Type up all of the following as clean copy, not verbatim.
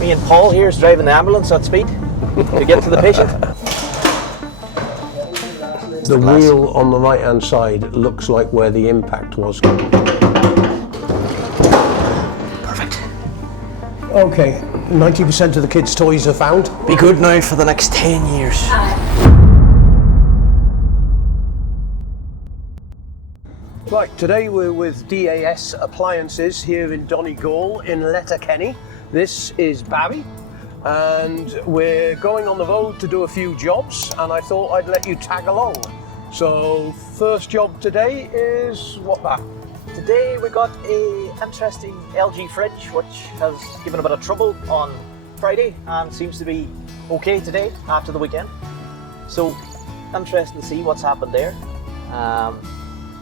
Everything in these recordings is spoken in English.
Me and Paul here is driving the ambulance at speed to get to the patient. The wheel on the right hand side looks like where the impact was. Perfect. Okay, 90% of the kids' toys are found. Be good now for the next 10 years. Right, today we're with DAS Appliances here in Donegal in Letterkenny. This is Barry, and we're going on the road to do a few jobs, and I thought I'd let you tag along. So, first job today is what, Bar? Today we got a interesting LG fridge which has given a bit of trouble on Friday and seems to be okay today after the weekend. So, interesting to see what's happened there.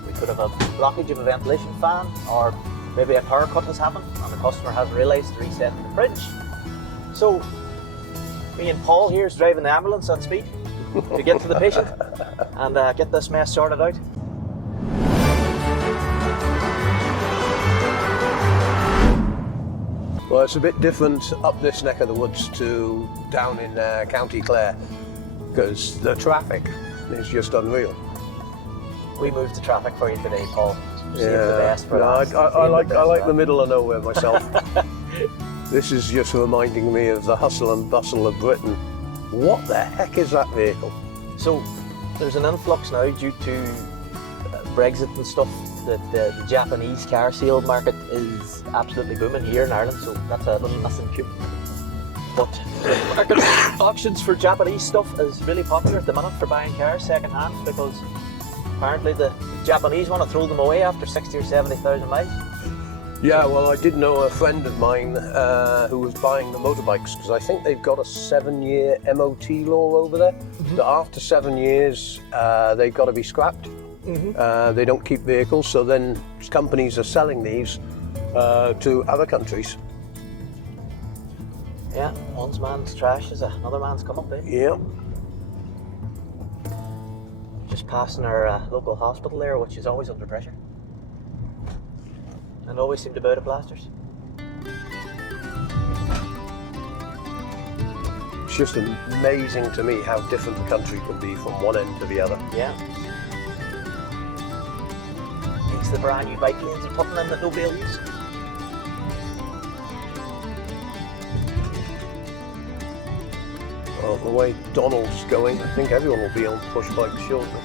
We could have a blockage of a ventilation fan, or maybe a power cut has happened and the customer hasn't realised to reset the fridge. So, me and Paul here is driving the ambulance at speed to get to the patient and get this mess sorted out. Well, it's a bit different up this neck of the woods to down in County Clare, because the traffic is just unreal. We moved the traffic for you today, Paul. Save the best for last. I like the middle of nowhere myself. This is just reminding me of the hustle and bustle of Britain. What the heck is that vehicle? So there's an influx now due to Brexit and stuff. That the Japanese car sale market is absolutely booming here in Ireland, so that's a little missing cube. But the market auctions for Japanese stuff is really popular at the minute for buying cars second hand, because apparently the Japanese want to throw them away after 60 or 70,000 miles. Yeah, well, I did know a friend of mine who was buying the motorbikes, because I think they've got a 7-year MOT law over there. That after 7 years they've got to be scrapped. They don't keep vehicles, so then companies are selling these to other countries. Yeah, one man's trash is another man's come up, eh? Yeah. Just passing our local hospital there, which is always under pressure. And always seem to be out of plasters. It's just amazing to me how different the country can be from one end to the other. Yeah. It's the brand new bike lanes and putting in that nobody will use. Well, the way Donald's going, I think everyone will be on push bikes shortly.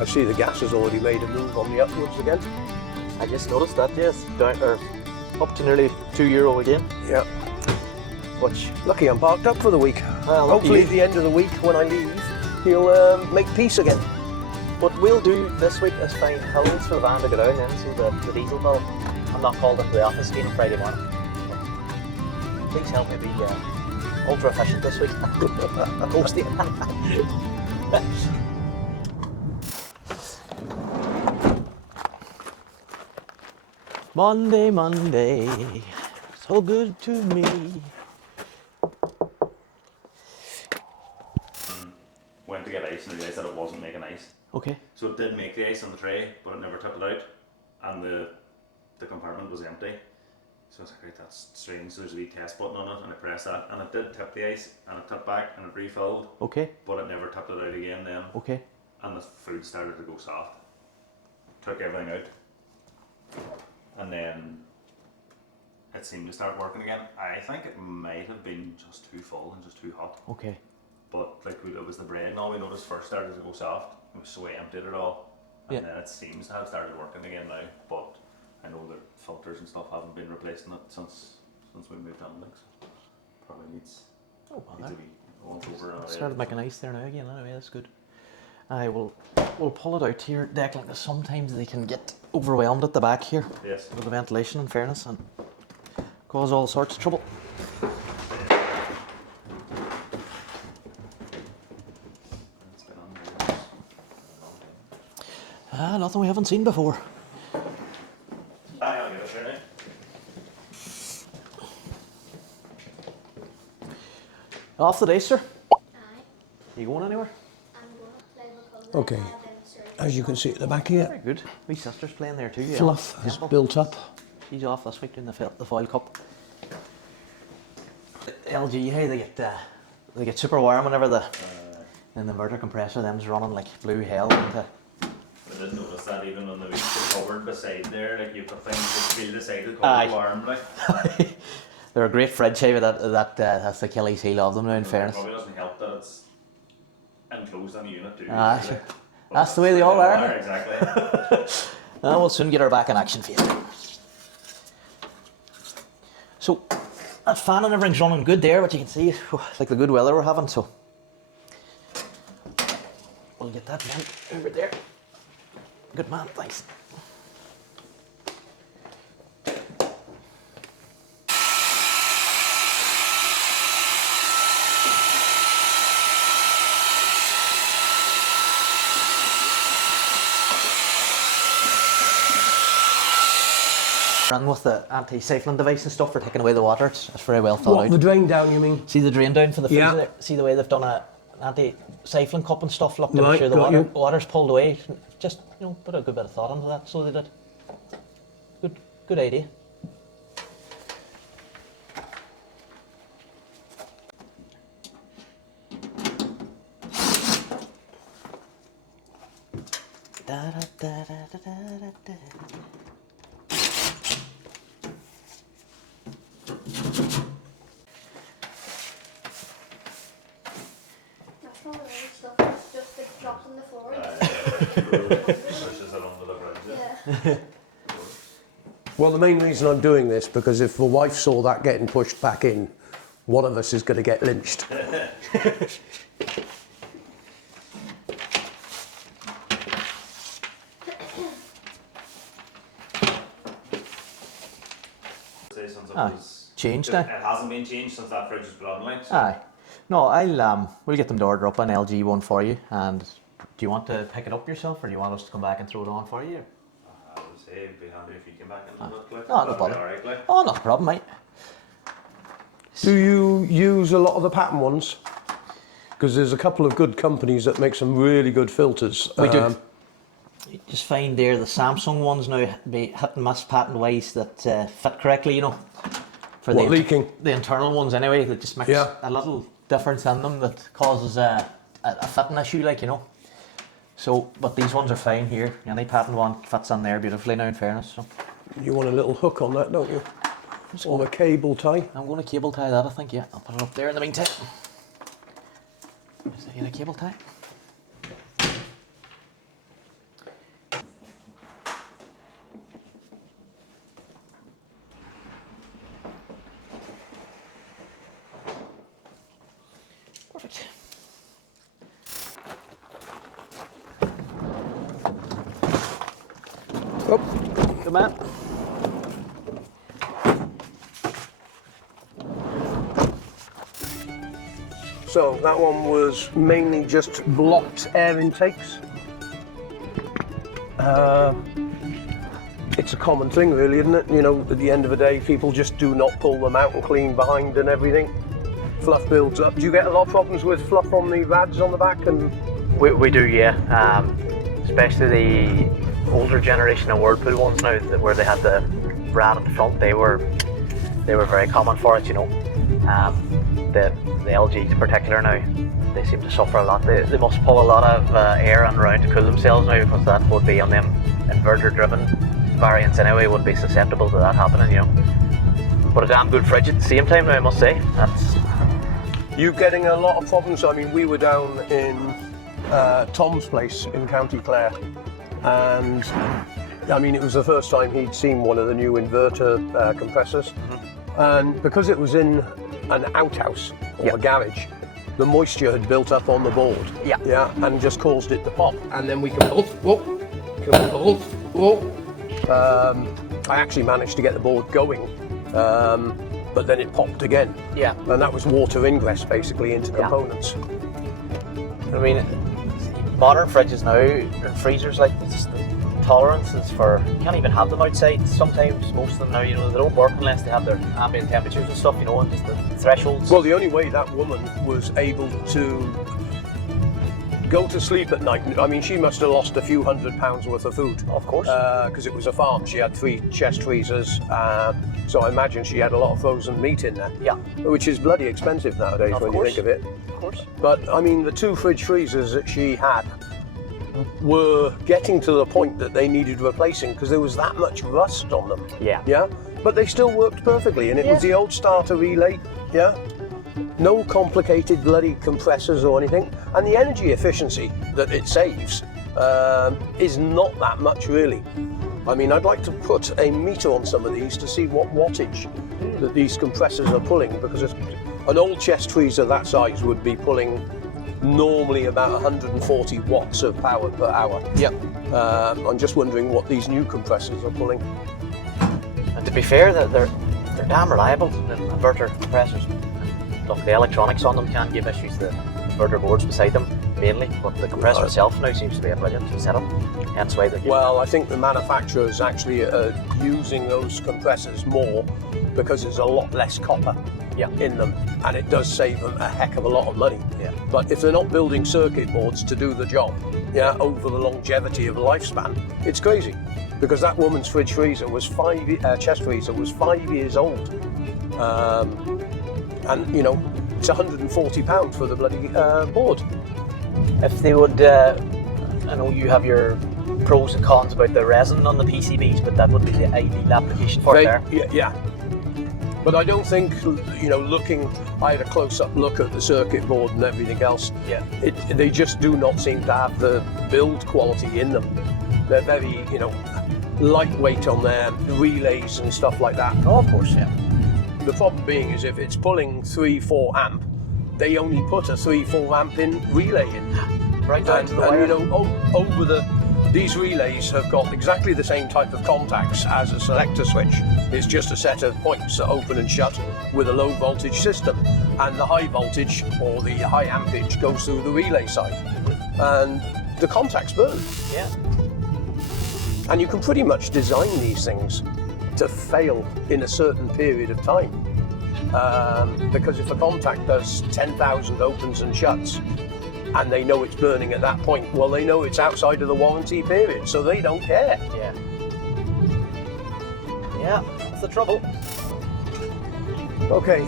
I see the gas has already made a move on the upwards again. I just noticed that, yes. Up to nearly €2 again. Yeah. Which, lucky I'm parked up for the week. Well, hopefully at the end of the week when I leave, he'll make peace again. what we'll do this week is find hills for the van to go down in, so the diesel bill. I'm not called into the office again on Friday morning. Please help me be ultra efficient this week. Hosting. Monday, Monday, so good to me. Went to get ice and realised that it wasn't making ice. Okay. So it did make the ice on the tray, but it never took it out, and the compartment was empty. So I was like, right, that's strange. So there's a wee test button on it, and I pressed that, and it did tip the ice, and it tipped back, and it refilled. Okay. But it never tipped it out again then. Okay. And the food started to go soft. Took everything out, and then it seemed to start working again. I think it might have been just too full and just too hot. Okay. But like it was the bread and all we noticed first started to go soft. It was so emptied it all. And then it seems to have started working again now. But I know the filters and stuff haven't been replaced in it since we moved on. Like, so probably needs to be once over. Started making ice there now again. Anyway, that's good. We'll pull it out here, Declan, because sometimes they can get overwhelmed at the back here. Yes. With the ventilation, in fairness, and cause all sorts of trouble. Nothing we haven't seen before. I'll get it right now. Off the day, sir. Aye. You going anywhere? I'm going to play with them. Okay, as you can see at the back here, Very good. My sister's playing there too. Yeah. fluff is built up. He's off this week doing the foil cup. LG, hey, they get super warm whenever the inverter compressor them's running like blue hell into. I did notice that even on the week covered beside there, like you could things that feel decided covered warm, like. They're a great fridge, hey, but that's the Achilles heel of them now, in fairness. It probably doesn't help that it's enclosed on a unit too. Sure. That's the way they all are. Exactly. We'll soon get her back in action for you. So, that fan and everything's running good there, but you can see, like the good weather we're having, so. We'll get that vent over there. Good man, thanks. And with the anti-cycling device and stuff for taking away the water, it's very well thought out. The drain down, you mean? See the drain down for the freezer there? See the way they've done an anti-cycling cup and stuff, look to make sure the water's pulled away. Just, put a good bit of thought into that, so they did. Good idea. Da, da, da, da, da, da, da. That's not really stuff, it's just it drops on the floor. Pushes it under the bridge. Yeah. Well, the main reason I'm doing this, because if the wife saw that getting pushed back in, one of us is going to get lynched. Changed now? It hasn't been changed since that fridge was put on, like. So. Aye. No, we'll get them to order up an LG one for you. And do you want to pick it up yourself, or do you want us to come back and throw it on for you? I would say it'd be handy if you came back and look like. No bother. Right, like. Oh, not a problem, mate. Do you use a lot of the pattern ones? Because there's a couple of good companies that make some really good filters. We do. You just find there the Samsung ones now be hit and miss pattern wise that fit correctly, For leaking? The internal ones anyway, that just makes a little difference in them that causes a fitting issue, So, but these ones are fine here. Any pattern one fits in there beautifully now, in fairness. So. You want a little hook on that, don't you? Or a cable tie? I'm going to cable tie that, I think, yeah. I'll put it up there in the meantime. Is there a cable tie? Perfect. Oh, good man. so that one was mainly just blocked air intakes. It's a common thing really, isn't it? At the end of the day, people just do not pull them out and clean behind and everything. Fluff builds up. Do you get a lot of problems with fluff on the rads on the back? And We do, yeah. Especially the older generation of Whirlpool ones now, where they had the rad at the front. They were very common for it, The LGs in particular now, they seem to suffer a lot. They must pull a lot of air and around to cool themselves now, because that would be on them inverter-driven variants anyway, would be susceptible to that happening, But a damn good fridge at the same time now, I must say. You getting a lot of problems? I mean, we were down in Tom's place in County Clare, and I mean, it was the first time he'd seen one of the new inverter compressors, and because it was in an outhouse or a garage, the moisture had built up on the board, and just caused it to pop. And then we can I actually managed to get the board going, but then it popped again. Yeah. And that was water ingress basically into components. I mean, modern fridges now and freezers, the tolerances for, you can't even have them outside sometimes. Most of them now, they don't work unless they have their ambient temperatures and stuff, and just the thresholds. Well, the only way that woman was able to go to sleep at night. I mean, she must have lost a few £100 worth of food. Of course. Because it was a farm. She had 3 chest freezers. So I imagine she had a lot of frozen meat in there. Yeah. Which is bloody expensive nowadays when you think of it. Of course. But I mean, the 2 fridge freezers that she had were getting to the point that they needed replacing because there was that much rust on them. Yeah. Yeah. But they still worked perfectly, and it was the old starter relay. Yeah. No complicated bloody compressors or anything, and the energy efficiency that it saves is not that much really. I mean, I'd like to put a meter on some of these to see what wattage that these compressors are pulling, because an old chest freezer that size would be pulling normally about 140 watts of power per hour. Yeah. I'm just wondering what these new compressors are pulling. And to be fair, they're damn reliable, the inverter compressors. Look, the electronics on them can give issues, the inverter boards beside them mainly, but the compressor itself now seems to be a brilliant setup. Hence why they're Well, I think the manufacturers actually are using those compressors more because there's a lot less copper in them, and it does save them a heck of a lot of money. Yeah. But if they're not building circuit boards to do the job, over the longevity of a lifespan, it's crazy. Because that woman's fridge freezer was chest freezer was 5 years old. And you know, it's £140 for the bloody board. If they would, I know you have your pros and cons about the resin on the PCBs, but that would be the ideal application for it there. Yeah. But I don't think, you know, I had a close-up look at the circuit board and everything else. Yeah. They just do not seem to have the build quality in them. They're very, you know, lightweight on their relays and stuff like that. Oh, of course, yeah. The problem being is if it's pulling 3-4 amp, they only put a 3-4 amp in relay in. Right down to the and wire. you know, these relays have got exactly the same type of contacts as a selector switch. It's just a set of points that open and shut with a low voltage system, and the high voltage or the high ampage goes through the relay side, and the contacts burn. Yeah. And you can pretty much design these things to fail in a certain period of time. Because if a contact does 10,000 opens and shuts, and they know it's burning at that point, well, they know it's outside of the warranty period, so they don't care. Yeah. Yeah, that's the trouble. Okay,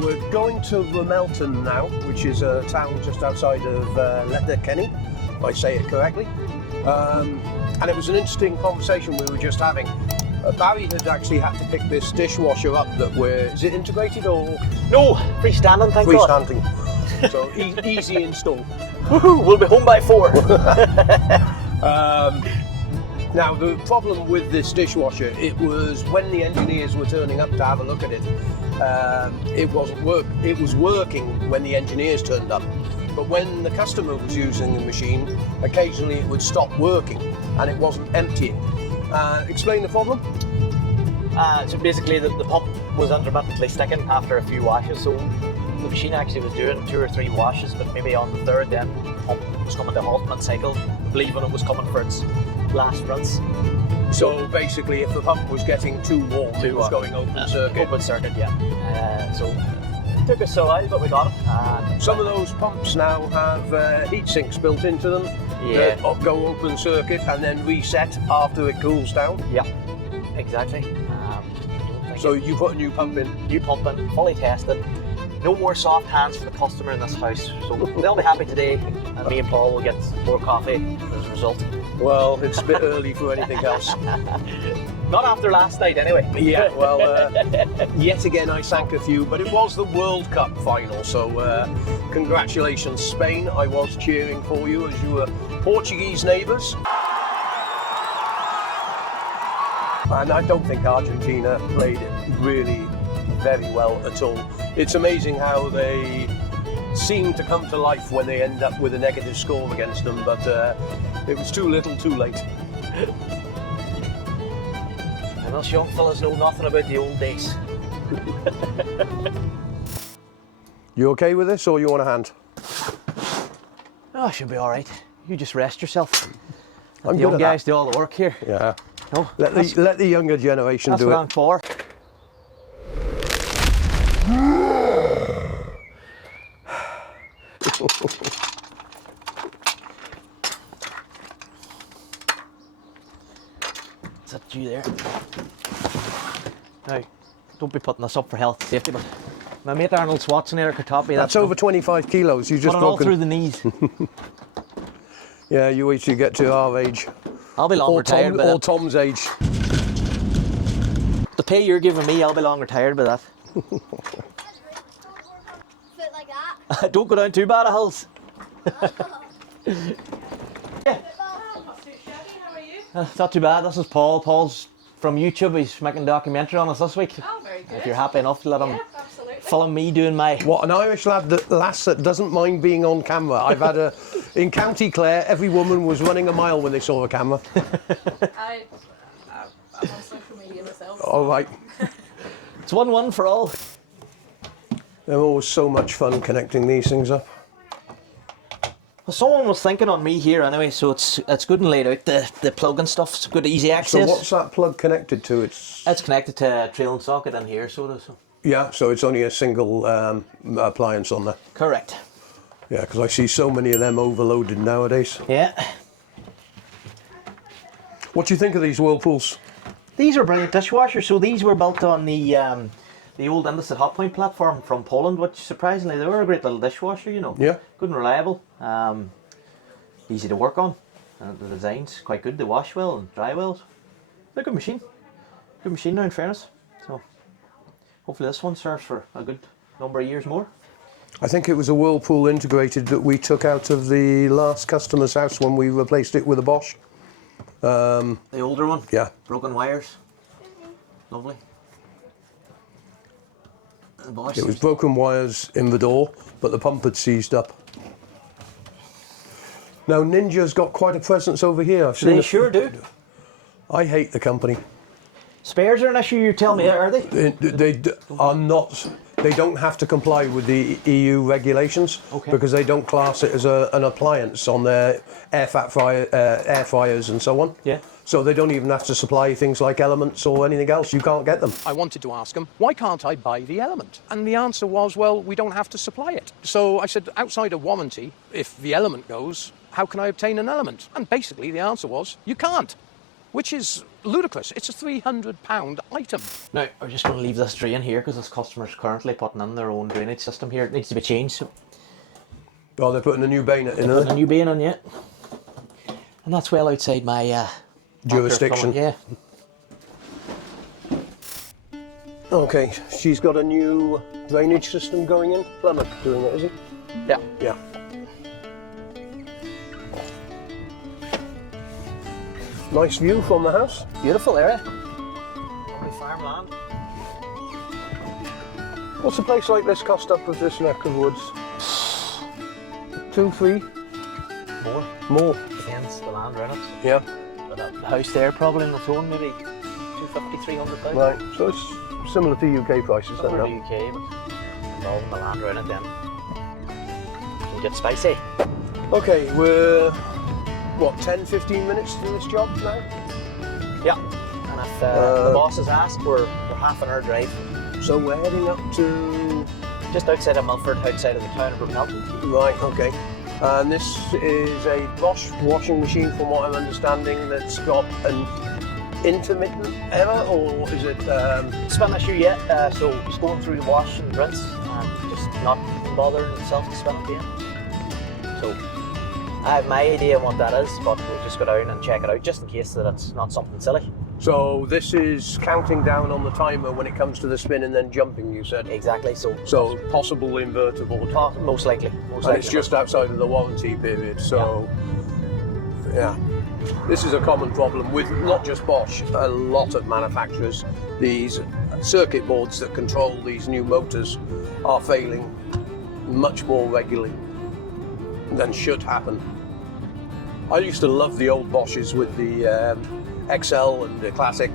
we're going to Ramelton now, which is a town just outside of Letterkenny, if I say it correctly. And it was an interesting conversation we were just having. Barry had actually had to pick this dishwasher up that is it integrated or? No, freestanding, thank God. Freestanding. So easy install. Woohoo, we'll be home by 4. Now the problem with this dishwasher, it was when the engineers were turning up to have a look at it, it was working when the engineers turned up. But when the customer was using the machine, occasionally it would stop working and it wasn't emptying. Explain the problem? So basically the pump was intermittently sticking after a few washes, so the machine actually was doing 2 or 3 washes, but maybe on the 3rd then the pump was coming to haltment cycle, believing it was coming for its last rinse. So basically if the pump was getting too warm, it was going open circuit. Open circuit, yeah. So it took us a while, but we got it. Some of those pumps now have heat sinks built into them. Yeah. That go open circuit and then reset after it cools down. Yeah, exactly. So you put a new pump in? New pump in, fully tested. No more soft hands for the customer in this house. So they'll be happy today, and me and Paul will get more coffee as a result. Well, it's a bit early for anything else. Not after last night, anyway. Yeah, well, yet again I sank a few, but it was the World Cup final, so congratulations Spain. I was cheering for you as you were Portuguese neighbours. And I don't think Argentina played really very well at all. It's amazing how they seem to come to life when they end up with a negative score against them, but it was too little too late. And us young fellas know nothing about the old days. You okay with this, or you want a hand? Oh, I should be all right. You just rest yourself. Let I'm the good young at guys that. do all the work here. Yeah. No, Let the younger generation that's do what it. I'm for. put you there. Now, don't be putting this up for health and safety, but my mate Arnold Schwarzenegger could top me. That's over 25 kilos. You just put it all broken. through the knees. Yeah, you wait till you get to our age. I'll be long Or, retired by or that. Tom's age. The pay you're giving me, I'll be long retired by that. Foot like that. Don't go down too bad, hills. Not too bad. This is Paul. Paul's from YouTube. He's making a documentary on us this week. Oh, very good. If you're happy enough to let him Absolutely. film me doing my... What, an Irish lass that doesn't mind being on camera. I've had in County Clare, every woman was running a mile when they saw a camera. I'm on social media myself. All right. It's 1-1 for all. They're always so much fun connecting these things up. Well, someone was thinking on me here anyway, so it's good and laid out. The plug and stuff, it's good easy So access. what's that plug connected to? It's connected to a trailing socket in here, sort of. So. Yeah, so it's only a single appliance on there. Correct. Yeah, because I see so many of them overloaded nowadays. Yeah. What do you think of these Whirlpools? These are brilliant dishwashers. So these were built on the old Intermittent Hotpoint platform from Poland, which surprisingly they were a great little dishwasher. You know. Yeah. Good and reliable. Easy to work on. The design's quite good. They wash well and dry well. They're a good machine. Good machine now, in fairness. So hopefully this one serves for a good number of years more. I think it was a Whirlpool integrated that we took out of the last customer's house when we replaced it with a Bosch. The older one. Yeah. Broken wires. Lovely. The Bosch It was broken wires in the door, but the pump had seized up. Now Ninja's got quite a presence over here. I've seen They it. sure do. I hate the company. Spares are an issue, you tell me, are they? They are not. They don't have to comply with the EU regulations because they don't class it as an appliance on their air fryers and so on. Yeah. So they don't even have to supply things like elements or anything else. You can't get them. I wanted to ask him, why can't I buy the element? And the answer was, well, we don't have to supply it. So I said, outside of warranty, if the element goes, how can I obtain an element? And basically the answer was, you can't, which is ludicrous. It's a £300 item. Now, we're just going to leave this drain here because this customer's currently putting in their own drainage system here. It needs to be changed. So Oh, they're putting a new bayonet in putting a there. new bin on yet. And that's well outside my Jurisdiction. Yeah. Okay, she's got a new drainage system going in. Plumber doing it, is he? Yeah. Yeah. Nice view from the house. Beautiful area. Lovely farmland. What's a place like this cost up with this neck of woods? 2, 3? More. More. Depends the land around it. Yeah. But the house there probably in its own maybe 250, 300,000. Right, so it's similar to UK prices then, Over no? the UK, but involving the land around it then can get spicy. Okay, we're, what, 10, 15 minutes to this job now? Yeah. And if the boss has asked, we're half an hour drive. So we're heading up to... Just outside of Milford, outside of the town of Brookmelton. Right, okay. And this is a Bosch washing machine, from what I'm understanding, that's got an intermittent error, or is it... Spin issue yet, so just going through the wash and rinse and just not bothering itself to spin at the end. So I have my idea on what that is, but we'll just go down and check it out just in case that it's not something silly. So this is counting down on the timer when it comes to the spin and then jumping, you said? Exactly, so Possible inverter board. most likely. And it's just outside of the warranty period, so yeah. This is a common problem with not just Bosch, a lot of manufacturers. These circuit boards that control these new motors are failing much more regularly than should happen. I used to love the old Bosches with the XL and the Classic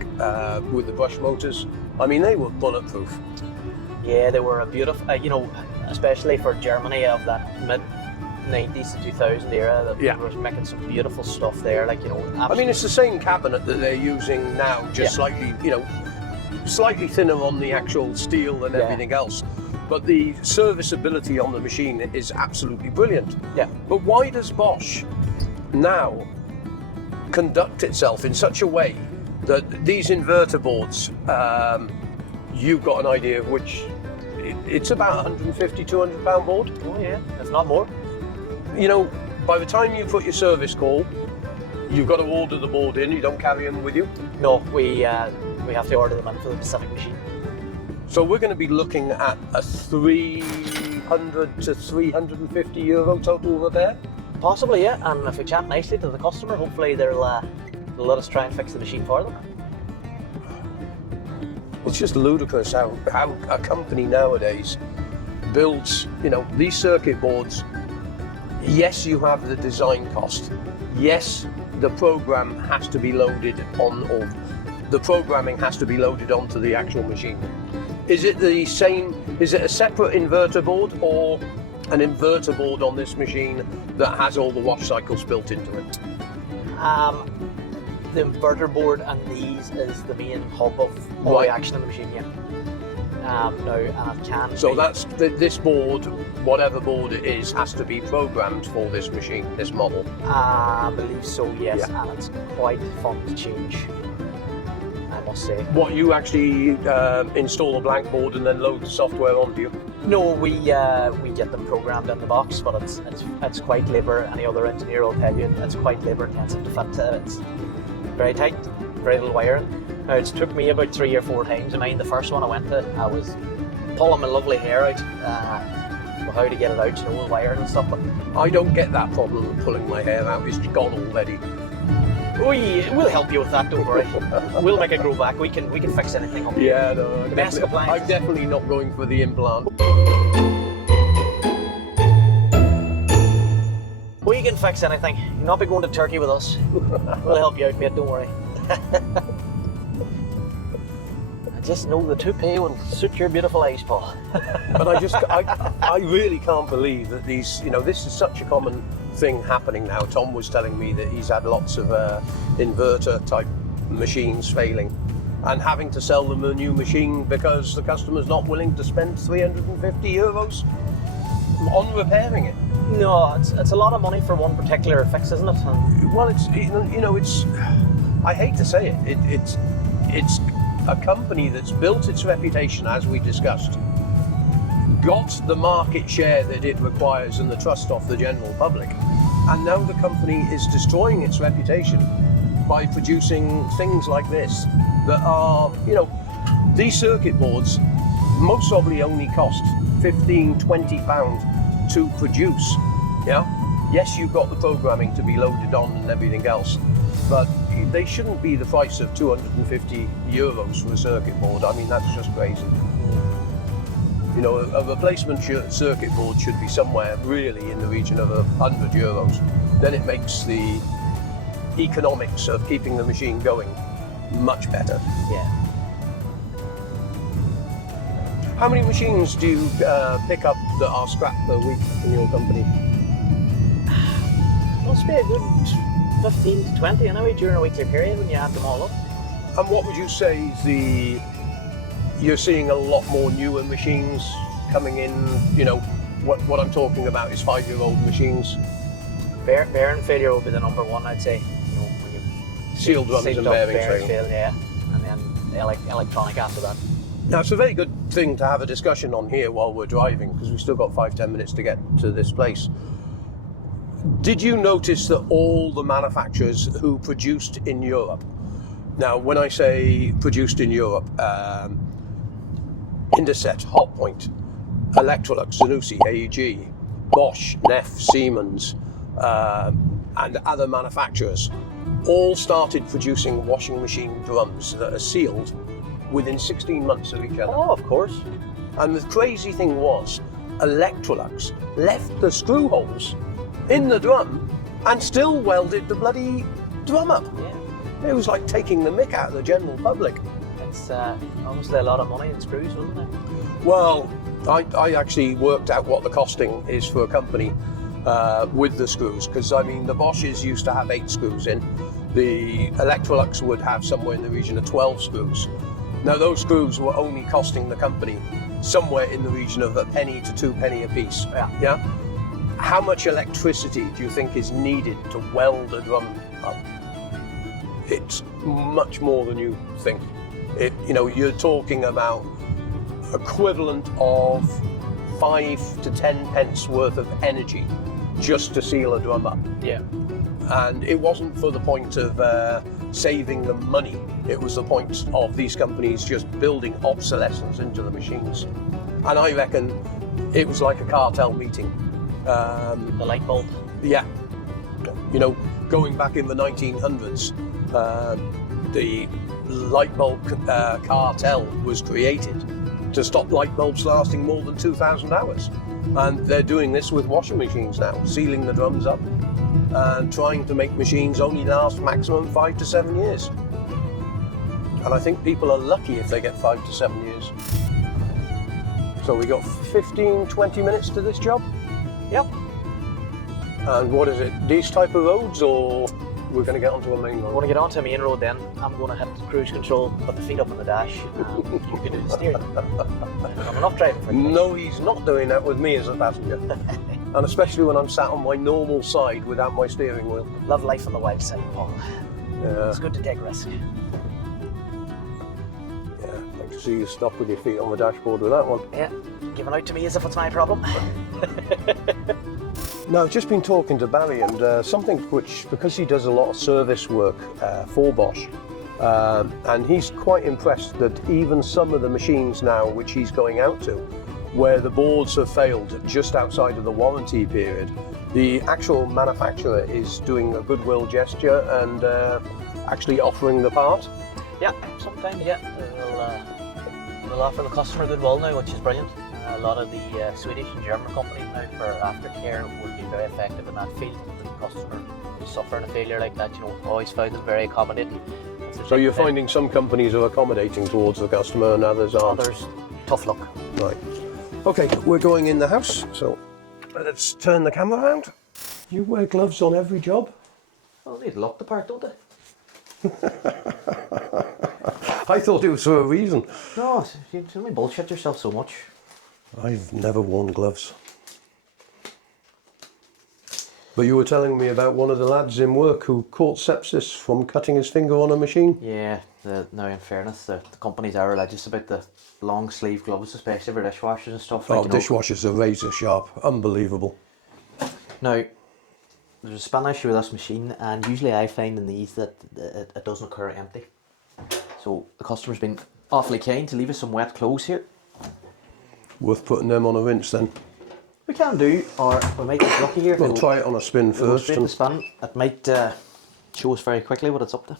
with the brush motors. I mean, they were bulletproof. Yeah, they were a beautiful, you know, especially for Germany of that mid-90s to 2000 era, that Yeah. they were making some beautiful stuff there, like, you know. I mean, it's the same cabinet that they're using now, just slightly, you know, slightly thinner on the actual steel and everything else. But the serviceability on the machine is absolutely brilliant. Yeah. But why does Bosch now conduct itself in such a way These inverter boards, you've got an idea of which, it's about 150, 200 pound board. Oh yeah, if not more. You know, by the time you put your service call, you've got to order the board in, you don't carry them with you. No, we have to order them in for the specific machine. So we're going to be looking at a 300 to 350 euro total repair. Possibly, yeah. And if we chat nicely to the customer, hopefully they'll let us try and fix the machine for them. It's just ludicrous how a company nowadays builds, you know, these circuit boards. Yes, you have the design cost. Yes, the program has to be loaded on, or the programming has to be loaded onto the actual machine. Is it the same? Is it a separate inverter board or an inverter board on this machine that has all the wash cycles built into it? The inverter board and these is the main hub of all Right. the action in the machine, yeah. Now, and it can So be- that's this board, whatever board it is, has to be programmed for this machine, this model. I believe so, yes, Yeah. and it's quite fun to change, I must say. What, you actually install a blank board and then load the software onto you? No, we get them programmed in the box, but it's quite labour. Any other engineer will tell you it's quite labour intensive to fit. It's very tight, very little wiring. Now it took me about 3 or 4 times. I mean, the first one I went to, I was pulling my lovely hair out with how to get it out, you know, the wiring and stuff. But I don't get that problem of pulling my hair out. It's gone already. we'll help you with that. Don't worry. We'll make it grow back. We can fix anything up here. Yeah, no, Best appliances. I'm definitely not going for the implant. We can fix anything. You'll not be going to Turkey with us. We'll help you out, mate, don't worry. I just know the toupee will suit your beautiful eyes, Paul. But I really can't believe that these, you know, this is such a common thing happening now. Tom was telling me that he's had lots of inverter type machines failing and having to sell them a new machine because the customer's not willing to spend 350 euros on repairing it. No, it's a lot of money for one particular fix, isn't it? And Well, it's, you know, it's, I hate to say it, it's a company that's built its reputation, as we discussed, got the market share that it requires and the trust of the general public, and now the company is destroying its reputation by producing things like this that are, you know, these circuit boards most probably only cost 15-20 pounds to produce. Yeah, yes, you've got the programming to be loaded on and everything else, but they shouldn't be the price of 250 euros for a circuit board. I mean, that's just crazy. You know, a replacement circuit board should be somewhere really in the region of 100 euros. Then it makes the economics of keeping the machine going much better. yeah. How many machines do you pick up that are scrapped per week in your company? Must be a good 15 to 20 anyway during a weekly period when you add them all up. And what would you say is you're seeing a lot more newer machines coming in, you know, what I'm talking about is 5-year-old machines. Bearing failure will be the number one, I'd say. You know, when you Sealed drums and sealed up bearings bearings fail. fail, yeah, and then electronic after that. Now, it's a very good thing to have a discussion on here while we're driving, because we've still got 5-10 minutes to get to this place. Did you notice that all the manufacturers who produced in Europe, now when I say produced in Europe, Interset, Hotpoint, Electrolux, Zanussi, AEG, Bosch, Neff, Siemens, and other manufacturers all started producing washing machine drums that are sealed within 16 months of each other. Oh, of course. And the crazy thing was, Electrolux left the screw holes in the drum and still welded the bloody drum up. Yeah. It was like taking the mick out of the general public. It's obviously a lot of money in screws, wasn't it? Well, I actually worked out what the costing is for a company with the screws, because I mean the Bosches used to have 8 screws in. The Electrolux would have somewhere in the region of 12 screws. Now those screws were only costing the company somewhere in the region of a penny to 2 penny a piece. Yeah. How much electricity do you think is needed to weld a drum up? it's much more than you think. You're talking about equivalent of 5 to 10 pence worth of energy just to seal a drum up. Yeah. And it wasn't for the point of saving them money. It was the point of these companies just building obsolescence into the machines. And I reckon it was like a cartel meeting. The light bulb. Yeah. Going back in the 1900s, the light bulb cartel was created to stop light bulbs lasting more than 2,000 hours. And they're doing this with washing machines now, sealing the drums up and trying to make machines only last maximum 5 to 7 years. And I think people are lucky if they get 5 to 7 years. So we got 15, 20 minutes to this job? Yep. And what is it, these type of roads, or we're going to get onto a main I road? want to get onto a main road then. I'm going to hit cruise control, put the feet up on the dash, and you can do the steering. I'm enough driving for you. No, he's not doing that with me as a passenger. And especially when I'm sat on my normal side without my steering wheel. Love life on the wild side, Paul. Yeah, It's good to take risks. I'd like to see you stop with your feet on the dashboard with that one. Yeah, giving out to me as if it's my problem. No, I've just been talking to Barry, and something which, because he does a lot of service work for Bosch, and he's quite impressed that even some of the machines now which he's going out to, where the boards have failed just outside of the warranty period, the actual manufacturer is doing a goodwill gesture and actually offering the part. Yeah, sometimes, yeah. We'll offer the customer goodwill now, which is brilliant. A lot of the Swedish and German companies now for aftercare would be very effective in that field. The customer suffering a failure like that, always found them very accommodating. So you're finding some companies are accommodating towards the customer and others aren't? Others, tough luck. Right. Okay, we're going in the house, so let's turn the camera around. You wear gloves on every job? Well, they need to lock the part, don't they? I thought it was for a reason. No, you only bullshit yourself so much. I've never worn gloves. But you were telling me about one of the lads in work who caught sepsis from cutting his finger on a machine. Yeah, now in fairness, the companies are religious about the long sleeve gloves, especially for dishwashers and stuff. Oh, dishwashers are razor sharp. Unbelievable. Now, there's a spin issue with this machine, and usually I find in these that it doesn't occur empty. So the customer's been awfully kind to leave us some wet clothes here. Worth putting them on a rinse then. We can do, or we might get lucky here. We'll try it on a spin first. Straight to spin. It might show us very quickly what it's up to.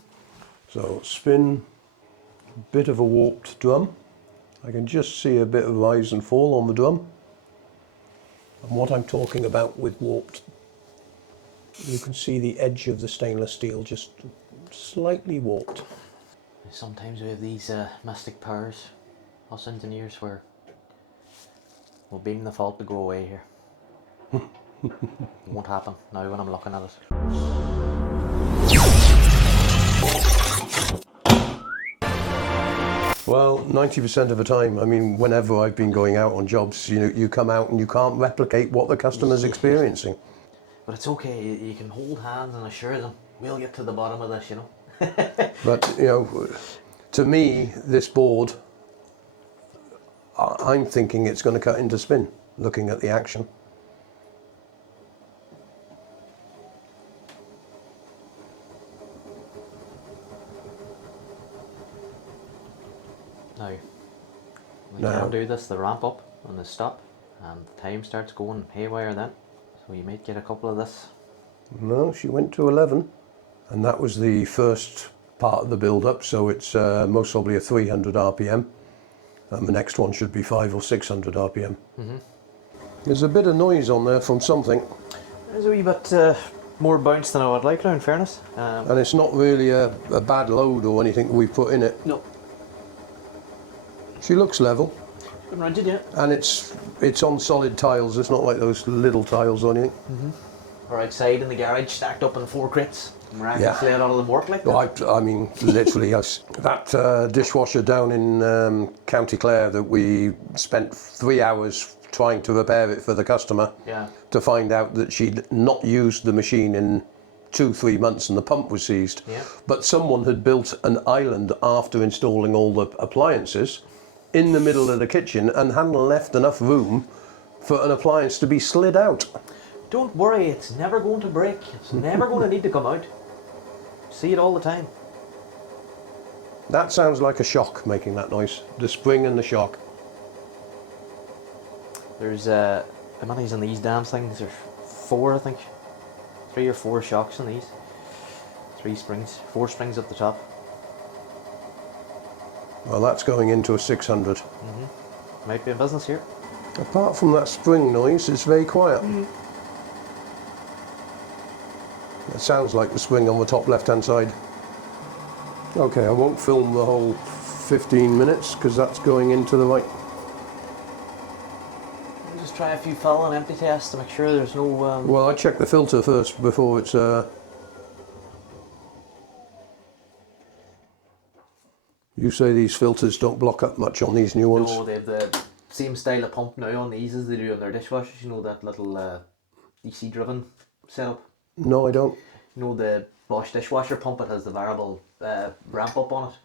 So spin, bit of a warped drum. I can just see a bit of rise and fall on the drum. And what I'm talking about with warped, you can see the edge of the stainless steel just slightly warped. Sometimes we have these mystic powers, us engineers, where we'll beam the fault to go away here. It won't happen now when I'm looking at it. Well, 90% of the time, I mean, whenever I've been going out on jobs, you come out and you can't replicate what the customer's experiencing. But it's okay, you can hold hands and assure them, we'll get to the bottom of this, But, to me, this board, I'm thinking it's going to cut into spin, looking at the action. Now, we can do this, the ramp up and the stop, and the time starts going haywire then. So you might get a couple of this. No, she went to 11, and that was the first part of the build-up, so it's most probably a 300 RPM, and the next one should be 500 or 600 RPM. Mm-hmm. There's a bit of noise on there from something. There's a wee bit more bounce than I would like now, in fairness. And it's not really a bad load or anything we put in it. No. She looks level. Good rigid, yeah. And it's on solid tiles, it's not like those little tiles on it. Mm-hmm. We're outside in the garage, stacked up in 4 crates. Miraculously, a lot of them work like that. Well, I mean, literally, that dishwasher down in County Clare that we spent 3 hours trying to repair it for the customer, yeah, to find out that she'd not used the machine in 2-3 months and the pump was seized. Yeah. But someone had built an island after installing all the appliances in the middle of the kitchen and hadn't left enough room for an appliance to be slid out. Don't worry, it's never going to break. It's never going to need to come out. See it all the time. That sounds like a shock making that noise. The spring and the shock. There's how many's in these damn things? There's 4, I think. 3 or 4 shocks in these. 3 springs, 4 springs up the top. Well, that's going into a 600. Might be in business here. Apart from that spring noise, it's very quiet. It sounds like the spring on the top left-hand side. Okay, I won't film the whole 15 minutes because that's going into the right. We'll just try a few fill and empty tests to make sure there's no... Well, I check the filter first before it's... You say these filters don't block up much on these new ones? No, they have the same style of pump now on these as they do on their dishwashers. You know, that little DC driven setup. No, I don't. You know, the Bosch dishwasher pump, it has the variable ramp up on it.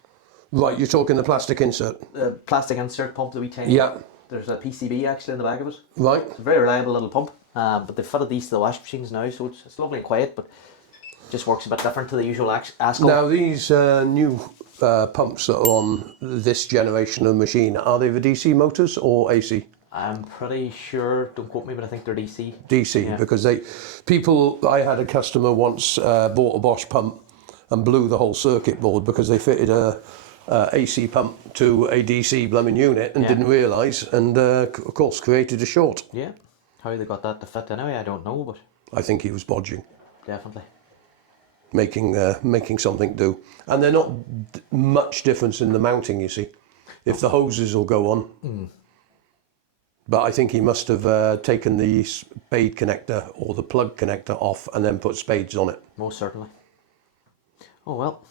Right, you're talking the plastic insert? The plastic insert pump that we take. Yeah. There's a PCB actually in the back of it. Right. It's a very reliable little pump. But they've fitted these to the washing machines now, so it's lovely and quiet, but it just works a bit different to the usual ASCO. Now, these new pumps that are on this generation of machine, are they the DC motors or AC? I'm pretty sure, don't quote me, but I think they're DC. DC, Yeah. because I had a customer once bought a Bosch pump and blew the whole circuit board because they fitted a AC pump to a DC blooming unit and Yeah. didn't realise, and of course created a short. Yeah. How they got that to fit anyway, I don't know, but I think he was bodging, definitely. making something do. And they're not much difference in the mounting, you see, if the hoses will go on. But I think he must have taken the spade connector or the plug connector off and then put spades on it. Most certainly. Oh well.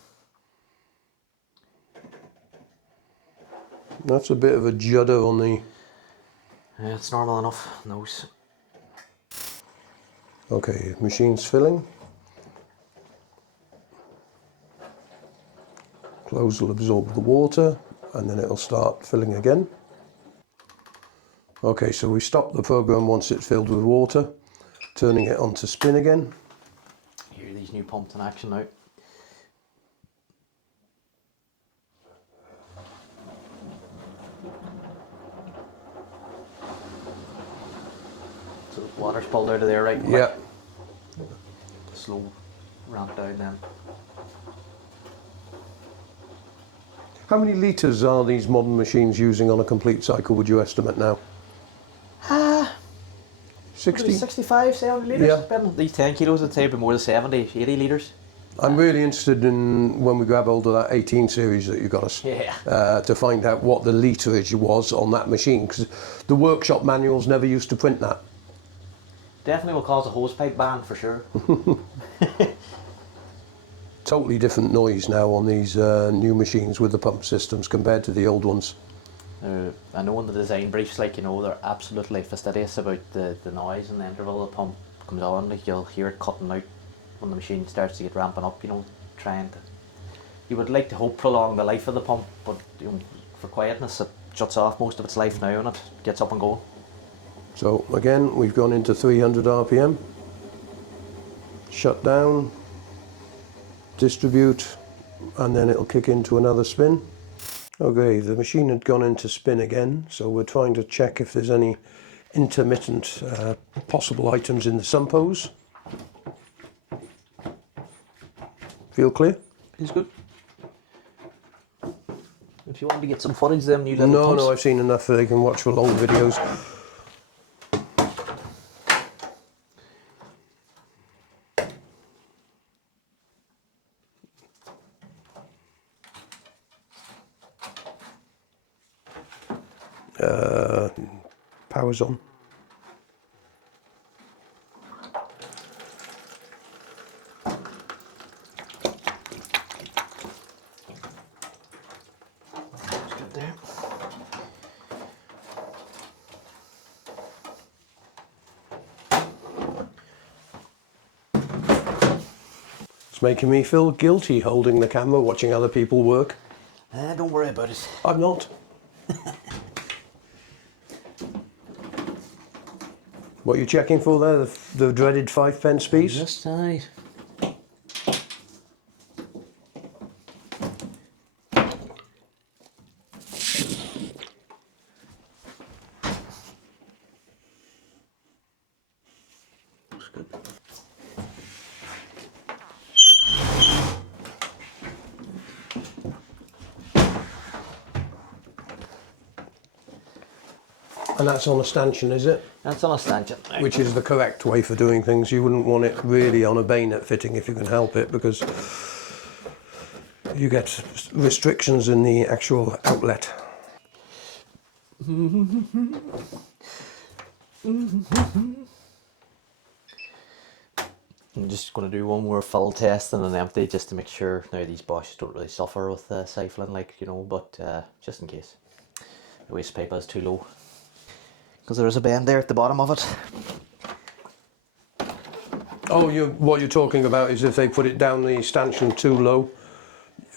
That's a bit of a judder on the... Yeah, it's normal enough. Nose. Okay, machine's filling. Close will absorb the water and then it'll start filling again. Okay, so we stop the program once it's filled with water, turning it on to spin again. Here are these new pumps in action now. So the water's pulled out of there right quick. Yeah. Slow ramp down then. How many litres are these modern machines using on a complete cycle, would you estimate now? 60? 65, 70 litres. Yeah. Depending. These 10 kilos I'd say would be more than 70, 80 litres. I'm really interested in when we grab hold of that 18 series that you got us, Yeah. to find out what the literage was on that machine, because the workshop manuals never used to print that. Definitely will cause a hosepipe ban for sure. Totally different noise now on these new machines with the pump systems compared to the old ones. I know in the design briefs, like, you know, they're absolutely fastidious about the noise and the interval the pump comes on. Like, you'll hear it cutting out when the machine starts to get ramping up, you know, trying to... You would like to hope prolong the life of the pump, but you know, for quietness it shuts off most of its life now and it gets up and going. So again, we've gone into 300 RPM. Shut down, distribute, and then it'll kick into another spin. Okay, the machine had gone into spin again, so we're trying to check if there's any intermittent possible items in the sump hose. Feel clear? It's good. If you want to get some footage, them new little No, pumps. no, I've seen enough that they can watch for long videos. Power's on. It's good there. making me feel guilty holding the camera, watching other people work. Don't worry about it. I'm not. What are you checking for there? The dreaded 5 pence piece? Just right. And that's on a stanchion, is it? That's on a stanchion. Which is the correct way for doing things. You wouldn't want it really on a bayonet fitting if you can help it, because you get restrictions in the actual outlet. I'm just going to do one more fill test and an empty, just to make sure. Now these Boschs don't really suffer with siphoning, like, you know, but just in case the waste pipe is too low, because there is a bend there at the bottom of it. Oh, what you're talking about is if they put it down the stanchion too low.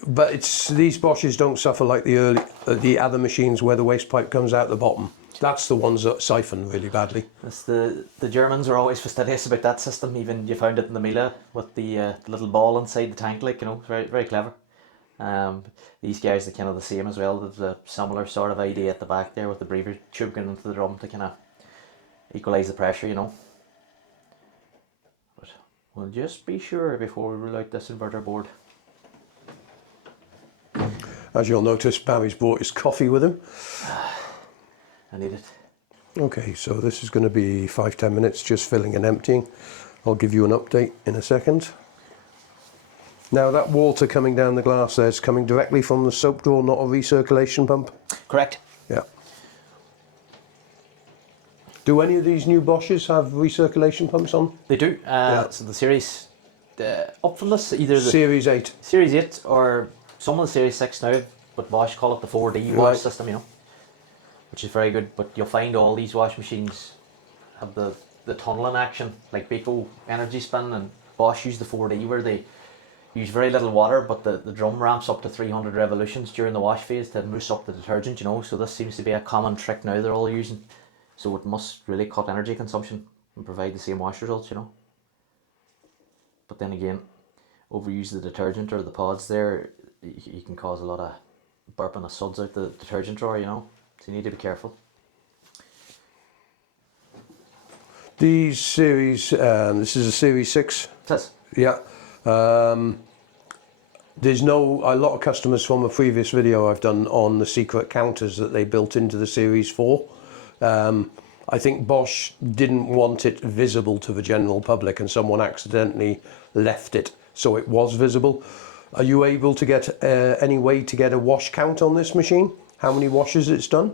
But these Bosches don't suffer like the other machines where the waste pipe comes out the bottom. That's the ones that siphon really badly. That's the Germans are always fastidious about that system. Even you found it in the Miele with the little ball inside the tank, like, you know, very, very clever. These guys are kind of the same as well. There's a similar sort of idea at the back there with the breather tube going into the drum to kind of equalise the pressure, you know. But we'll just be sure before we rule out this inverter board. As you'll notice, Barry's brought his coffee with him. I need it. Okay, so this is going to be 5-10 minutes just filling and emptying. I'll give you an update in a second. Now that water coming down the glass there is coming directly from the soap drawer, not a recirculation pump? Correct. Yeah. Do any of these new Bosches have recirculation pumps on? They do. So the series up from this, either the Series 8. Series 8 or some of the Series 6 now, but Bosch call it the 4D wash system, you know, which is very good. But you'll find all these wash machines have the tunneling action, like Beko Energy Spin, and Bosch use the 4D where they use very little water, but the drum ramps up to 300 revolutions during the wash phase to mousse up the detergent, you know. So this seems to be a common trick now they're all using. So it must really cut energy consumption and provide the same wash results, you know. But then again, overuse the detergent or the pods there, you can cause a lot of burping of suds out the detergent drawer, you know. So you need to be careful. These series, this is a Series 6. It is. Yeah. There's a lot of customers from a previous video I've done on the secret counters that they built into the Series 4. I think Bosch didn't want it visible to the general public, and someone accidentally left it so it was visible. Are you able to get any way to get a wash count on this machine? How many washes it's done?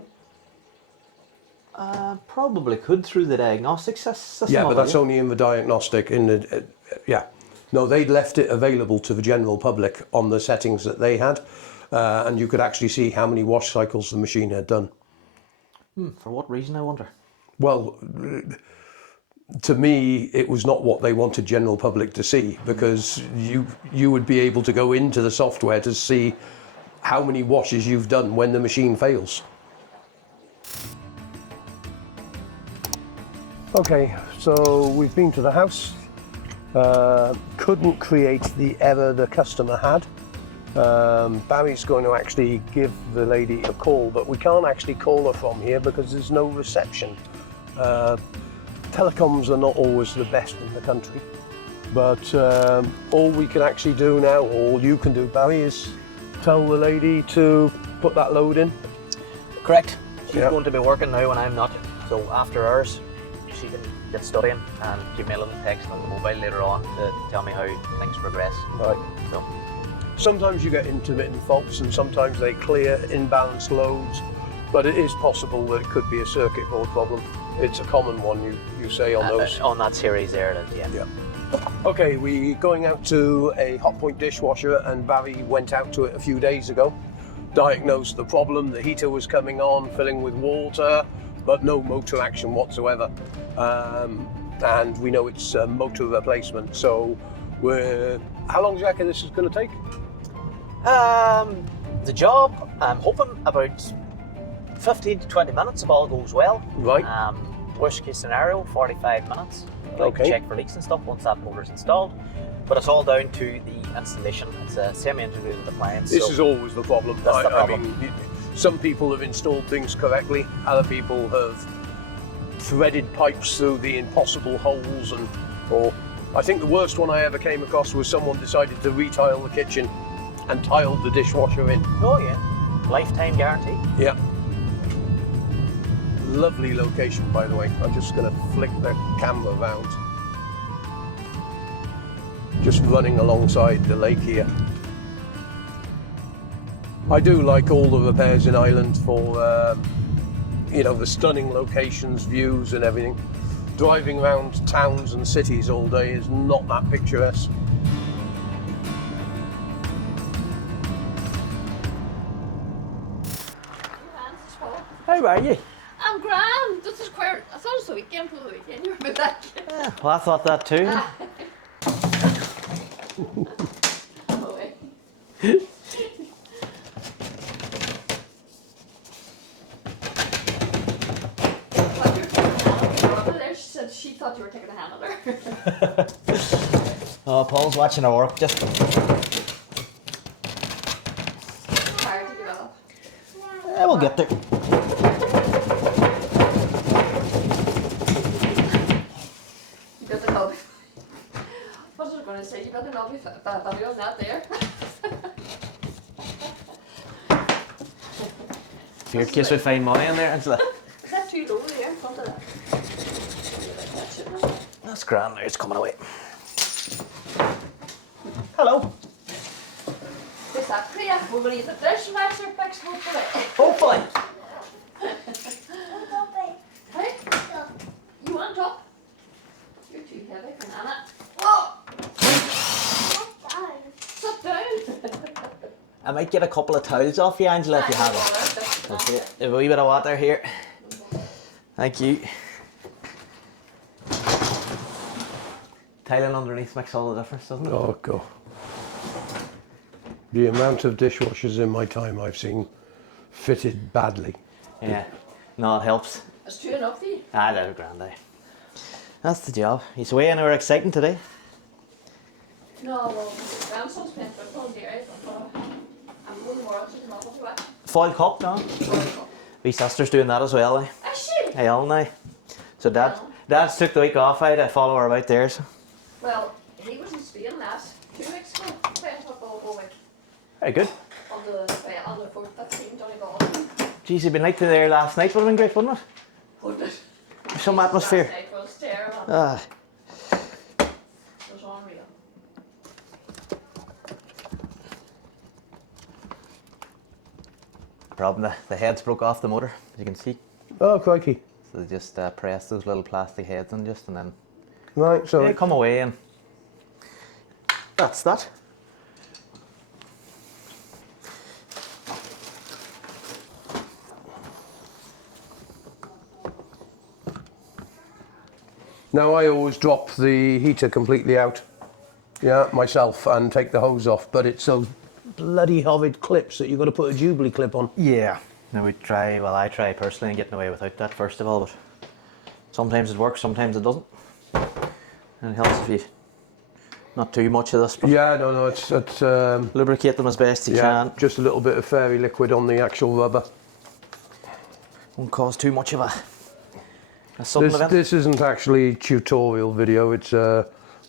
Probably could through the diagnostic system. Yeah, but that's only in the diagnostic. Yeah. No, they'd left it available to the general public on the settings that they had, and you could actually see how many wash cycles the machine had done. For what reason, I wonder? Well, to me, it was not what they wanted general public to see, because you would be able to go into the software to see how many washes you've done when the machine fails. Okay, so we've been to the house. Couldn't create the error the customer had. Barry's going to actually give the lady a call, but we can't actually call her from here because there's no reception. Telecoms are not always the best in the country, but all we can actually do now, all you can do, Barry, is tell the lady to put that load in. Correct. She's going to be working now when I'm not, so after hours she can get studying and give me a little text on the mobile later on to tell me how things progress. Right. So sometimes you get intermittent faults and sometimes they clear imbalanced loads, but it is possible that it could be a circuit board problem. It's a common one you say on those. On that series there, it is, yeah. Okay, we're going out to a Hotpoint dishwasher, and Barry went out to it a few days ago, diagnosed the problem. The heater was coming on, filling with water, but no motor action whatsoever. And we know it's a motor replacement, so we're How long do you reckon this is going to take? The job, I'm hoping about 15 to 20 minutes if all goes well. Right. Worst case scenario, 45 minutes. Okay. Check for leaks and stuff once that motor's installed. But it's all down to the installation. It's a semi-integrated appliance. This is always the problem. That's the problem. I mean, some people have installed things correctly. Other people have threaded pipes through the impossible holes, or I think the worst one I ever came across was someone decided to retile the kitchen and tiled the dishwasher in. Oh yeah, lifetime guarantee. Yeah. Lovely location, by the way. I'm just going to flick the camera round. Just running alongside the lake here. I do like all the repairs in Ireland for, you know, the stunning locations, views and everything. Driving around towns and cities all day is not that picturesque. How are you? I'm grand. This is queer. I thought it was the weekend for the weekend. You were back. Yeah, well, I thought that too. I'm away. She said she thought you were taking a hand on her. Oh, Paul's watching her work just. Hard to develop. Yeah, we'll get there. You better not be. What was I going to say? You better not be bad on that there. Here, in case we find money in there, Angela. Is that too low there in front of that? That's grand, now it's coming away. Hello. Is that clear? We're going to use the dishwasher fixed hopefully. Hopefully. Hey? You want top? You're too heavy for Nana. Whoa! Sit down. I might get a couple of towels off you, Angela, if you have it. That's it. A wee bit of water here. Thank you. Tiling underneath makes all the difference, doesn't it? Oh, God. The amount of dishwashers in my time I've seen fitted badly. Yeah. No, it helps. It's true enough for you. Ah, that's grand, aye. That's the job. He's away anywhere exciting today? No, well, grandson's playing football in Derry, but I'm going tomorrow to come up to it. Foil cup, no? My sister's doing that as well, eh? Is she? Hey, all now. So Dad's took the week off, to follow her about there. So. Well, he was in Spain last 2 weeks ago, playing football all week. Very good. On the 4th Donegal. Geez, you'd been like there last night, would have been great, wouldn't it? Wouldn't it? Some atmosphere. Last night was terrible. Ah. It was unreal. Problem, the heads broke off the motor, as you can see. Oh, crikey. So they just pressed those little plastic heads in just, and then Right, so they come away, and that's that. now I always drop the heater completely out, yeah, myself, and take the hose off, but it's those bloody horrid clips that you've got to put a Jubilee clip on. Yeah. Now I try personally getting away without that first of all, but sometimes it works, sometimes it doesn't. And it helps if you not too much of this, but Yeah, no, it's lubricate them as best you yeah, can. just a little bit of fairy liquid on the actual rubber. Won't cause too much of a sudden This, event. this isn't actually a tutorial video, it's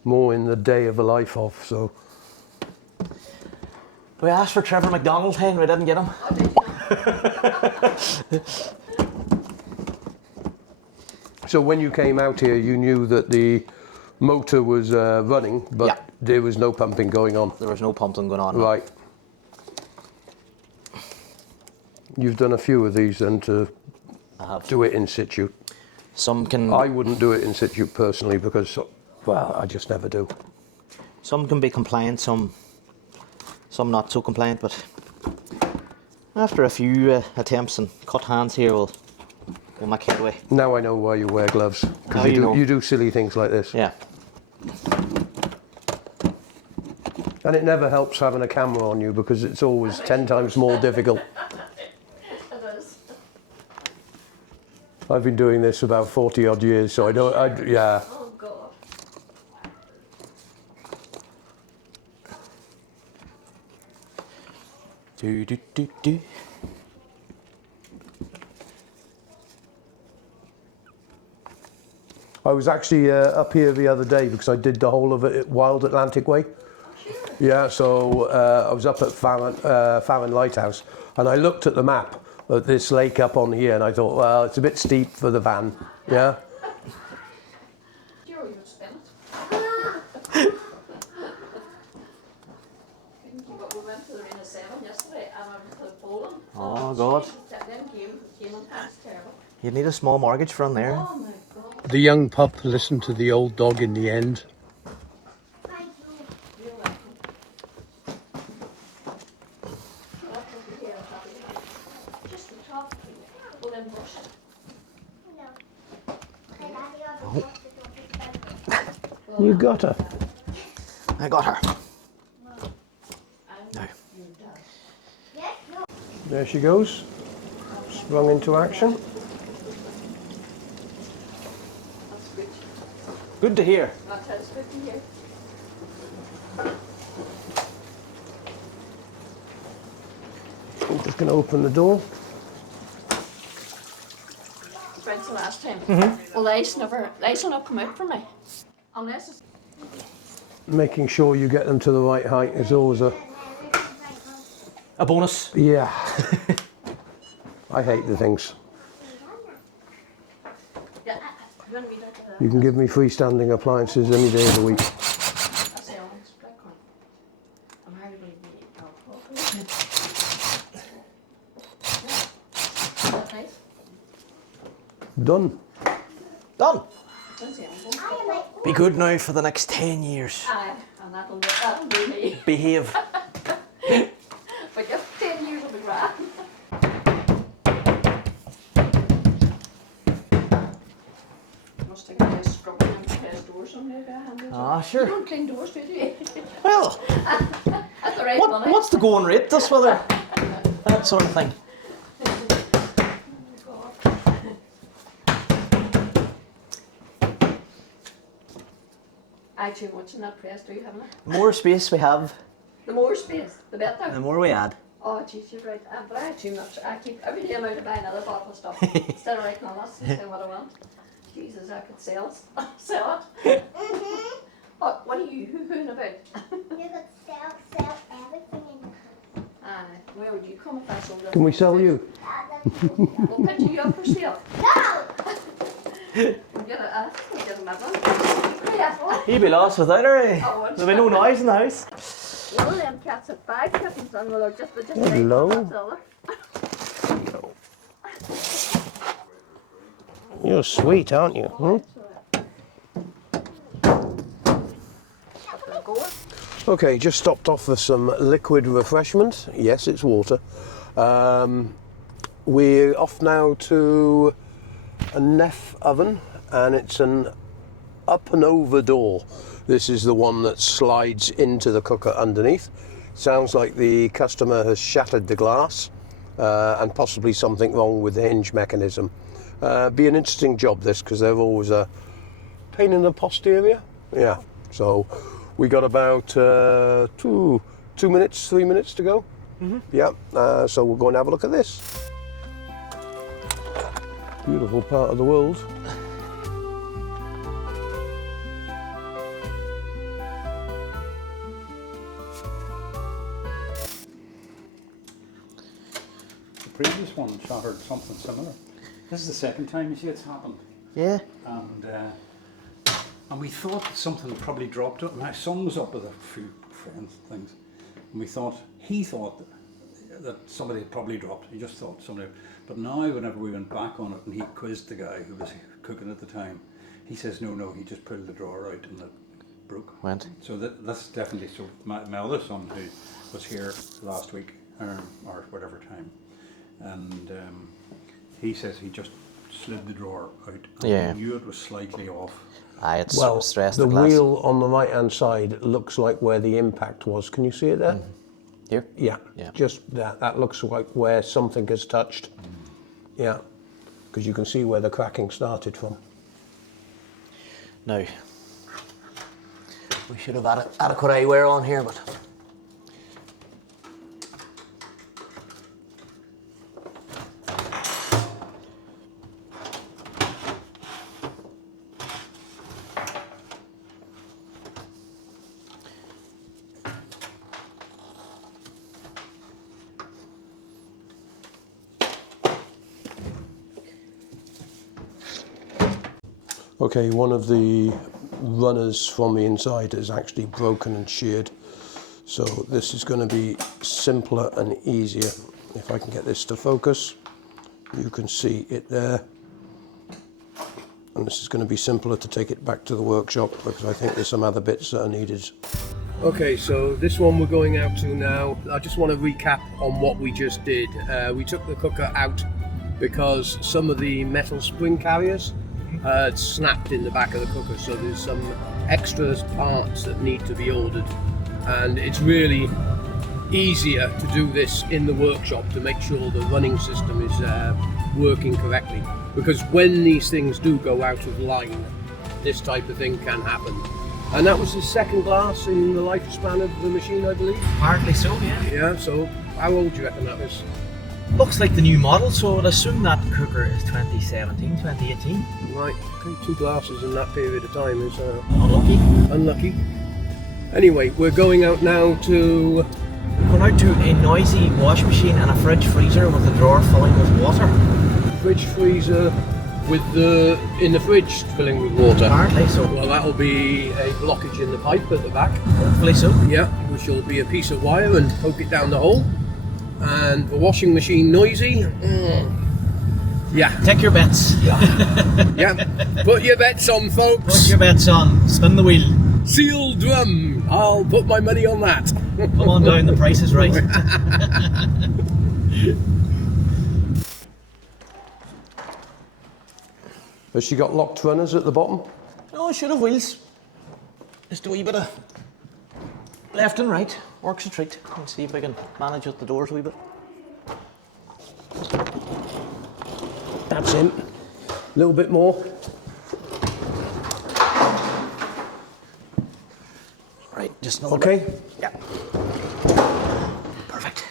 more in the day of a life of, so. We asked for Trevor McDonald, and we didn't get him. Oh, did you know? So when you came out here, you knew that the motor was running, but Yeah. there was no pumping going on. There was no pumping going on. Right. You've done a few of these then to I have. do it in situ. Some can I wouldn't do it in situ personally because, well, I just never do. some can be compliant, some not so compliant, but after a few attempts and cut hands here, we'll make headway. Now I know why you wear gloves. Now Because you know. you do silly things like this. Yeah. And it never helps having a camera on you because it's always 10 times more difficult. It is. I've been doing this about 40 odd years, so yeah. Oh God. Do do do do. I was actually up here the other day because I did the whole of it Wild Atlantic Way. Yeah, so I was up at Farron Lighthouse and I looked at the map at this lake up on here and I thought, well, it's a bit steep for the van. Yeah. You would spin it. But we went to the Arena 7 yesterday and I went to Poland. Oh God. Them came and that's terrible. You'd need a small mortgage for in there. Oh my God. The young pup listened to the old dog in the end. You're welcome. That's what we hear about it. Just the top. Well, then brush it. You got her. I got her. No. There she goes. Sprung into action. That's good. Good to hear. That's how it's good to hear. I'm just going to open the door. Right, the last time. Well, the ice will not come out for me. Unless it's... Making sure you get them to the right height is always a... A bonus. Yeah. I hate the things. Yeah, you want me to You can give me freestanding appliances any day of the week. That's the orange black one. I'm hardly going to be alcohol. Is that nice? Done. Done. That's the orange one. Be good now for the next 10 years. Aye, and that'll do me. Behave. But just 10 years will be grand. Must take a nice scrub and his doors someday. Ah, You sure. don't clean doors, do you? Well, That's the right money. what's the going rate this weather? That sort of thing. I too much in that press, do you, haven't I? The more space we have, The more space, the better. the more we add. Oh, jeez, you're right. But I too much. I keep every day I'm out to buy another bottle of stuff instead of writing on us and saying what I want. Jesus, I could sell it. What are you hoo-hooing about? You could sell everything in the house. Aye, where would you come if I sold it? Can we sell you? We'll put you up for sale. No! We'll get a medal. Yeah, He'd be lost without her. Eh? Oh, wouldn't There'd be no noise in the house. all of them cats have 5 kittens and they're just Hello. that's all. You're sweet, aren't you? Hmm? Okay, just stopped off for some liquid refreshment. Yes, it's water. We're off now to a Neff oven, and it's an up and over door. This is the one that slides into the cooker underneath. Sounds like the customer has shattered the glass and possibly something wrong with the hinge mechanism. Be an interesting job this, because they're always a pain in the posterior. Yeah, so we got about 3 minutes to go. Yeah, so we'll go and have a look at this. Beautiful part of the world. The previous one shattered something similar. This is the second time you see it's happened. Yeah. And we thought something probably dropped it. My son was up with a few friends and things, and he thought that somebody had probably dropped it. He just thought somebody. But now, whenever we went back on it and he quizzed the guy who was cooking at the time, he says no, he just pulled the drawer out and it broke. Went. So that's definitely so. My other son, who was here last week or whatever time, and he says he just slid the drawer out. And Yeah. I knew it was slightly off. It's Well, stressed the glass. wheel on the right-hand side looks like where the impact was. Can you see it there? Here? Yeah, Yeah. just that. That looks like where something has touched. Yeah, because you can see where the cracking started from. Now, we should have adequate eyewear on here, but Okay, one of the runners from the inside is actually broken and sheared. So this is going to be simpler and easier. If I can get this to focus, you can see it there. And this is going to be simpler to take it back to the workshop because I think there's some other bits that are needed. Okay, so this one we're going out to now. I just want to recap on what we just did. We took the cooker out because some of the metal spring carriers had snapped in the back of the cooker, so there's some extra parts that need to be ordered, and it's really easier to do this in the workshop to make sure the running system is working correctly, because when these things do go out of line, this type of thing can happen. And that was the second glass in the lifespan of the machine, I believe. apparently so, yeah. Yeah, so how old do you reckon that was? Looks like the new model, so I'd assume that cooker is 2017, 2018. Right, okay, 2 glasses in that period of time is Unlucky. unlucky. Anyway, we're going out now to... Going out to a noisy wash machine and a fridge freezer with the drawer filling with water. fridge freezer with the in the fridge filling with water. Apparently so. Well, that'll be a blockage in the pipe at the back. Hopefully so. Yeah, which will be a piece of wire and poke it down the hole. And the washing machine noisy. Yeah, Take your bets. yeah. Put your bets on, folks. Put your bets on. Spin the wheel. Seal drum. I'll put my money on that. Come on down, the price is right. Has she got locked runners at the bottom? No, I should have wheels. Just a wee bit of left and right. Works a treat. Let's see if I can manage with the doors a wee bit. That's in. A little bit more. Right, just another Okay. bit. Yeah. Perfect.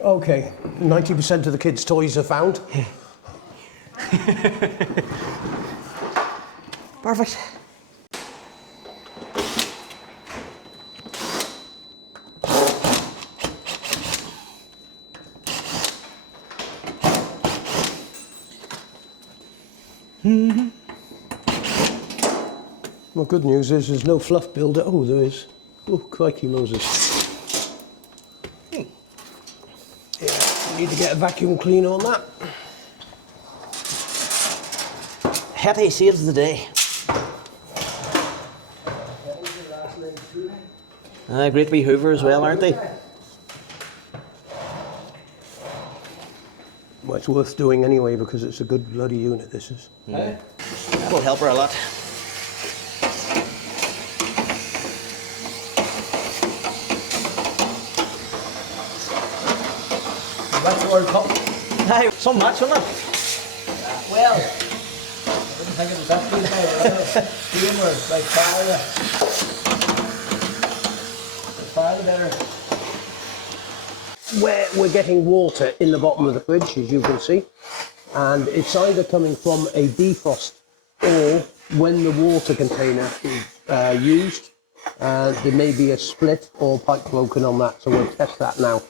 Okay. 90% of the kids' toys are found. Perfect. Well, good news is there's no fluff builder. Oh, there is. Oh, crikey Moses. Yeah, need to get a vacuum cleaner on that. Hetty saves the day. Great wee Hoover as well, aren't they? Well, it's worth doing anyway because it's a good bloody unit, this is. That'll help her a lot. That's the World Cup. Aye, some match, wasn't it? Well, I didn't think it was that good now. Game where like far the better. Where we're getting water in the bottom of the fridge, as you can see, and it's either coming from a defrost or when the water container is used, there may be a split or pipe broken on that, so we'll test that now.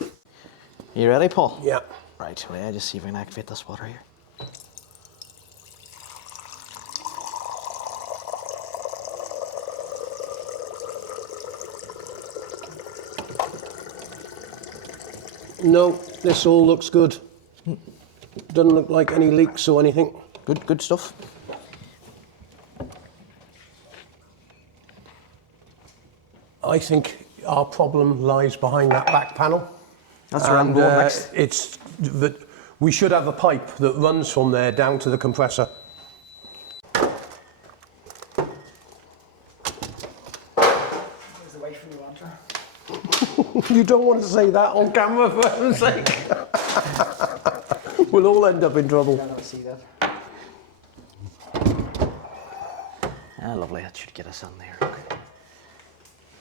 You ready, Paul? Yeah. Right, well, I'll just see if I can activate this water here. No, this all looks good. Doesn't look like any leaks or anything. Good stuff. I think our problem lies behind that back panel. That's where I'm going next. It's that We should have a pipe that runs from there down to the compressor. There's the wife from the wanter. You don't want to say that on camera, for heaven's sake. We'll all end up in trouble. I don't see that. Ah, lovely. That should get us on there. Okay.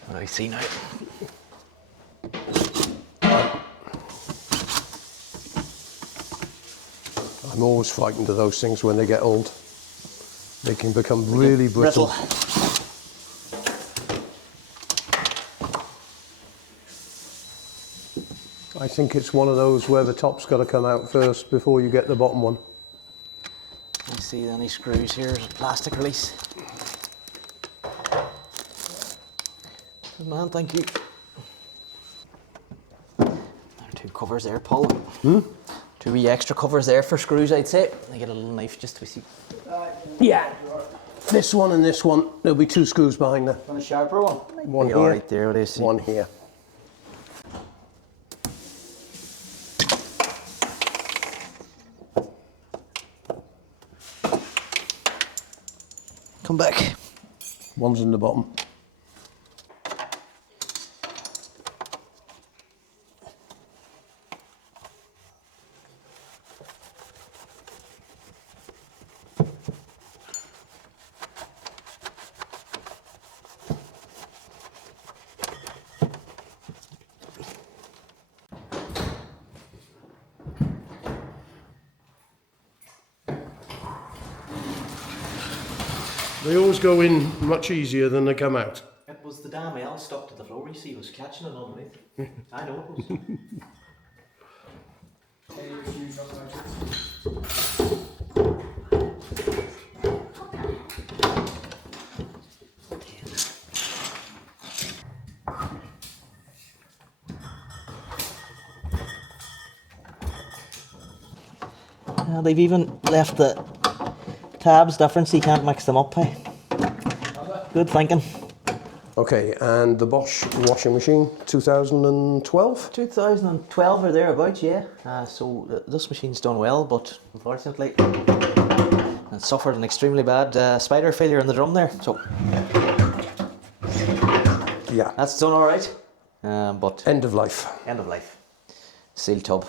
What do we see now? I'm always frightened of those things when they get old. They can become really brittle. I think it's one of those where the top's got to come out first before you get the bottom one. Let's see any screws here. There's a plastic release. Good man, thank you. There are two covers there, Paul. Two wee extra covers there for screws, I'd say. I get a little knife just to see. Yeah. This one and this one. There'll be two screws behind there. Want a sharper one? One All here, right there, what do you see? one here. Come back. One's in the bottom. They always go in much easier than they come out. It was the damn L stuck to the floor, you see, it was catching it underneath. I know it was. They've even left the tabs different so you can't mix them up. Hey. Good thinking. Okay, and the Bosch washing machine, 2012? 2012 or thereabouts, yeah. So this machine's done well, but unfortunately it suffered an extremely bad spider failure in the drum there. So Yeah. that's done all right. But End of life. end of life. Seal tub.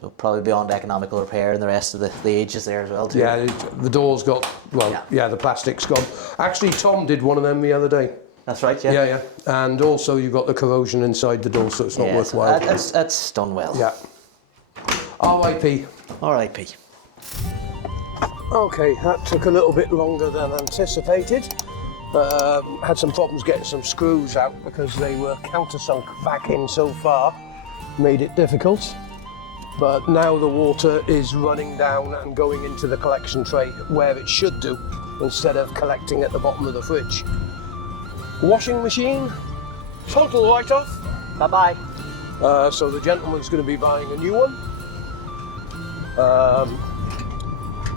So probably beyond economical repair, and the rest of the ages there as well too. Yeah, the door's got, well, yeah, the plastic's gone. Actually, Tom did one of them the other day. That's right, yeah. Yeah, yeah. And also you've got the corrosion inside the door, so it's not worthwhile. That's done well. Yeah. R.I.P. R.I.P. Okay, that took a little bit longer than anticipated. Had some problems getting some screws out because they were countersunk back in so far. Made it difficult. But now the water is running down and going into the collection tray where it should do, instead of collecting at the bottom of the fridge. Washing machine, total write-off. Bye-bye. So the gentleman's going to be buying a new one.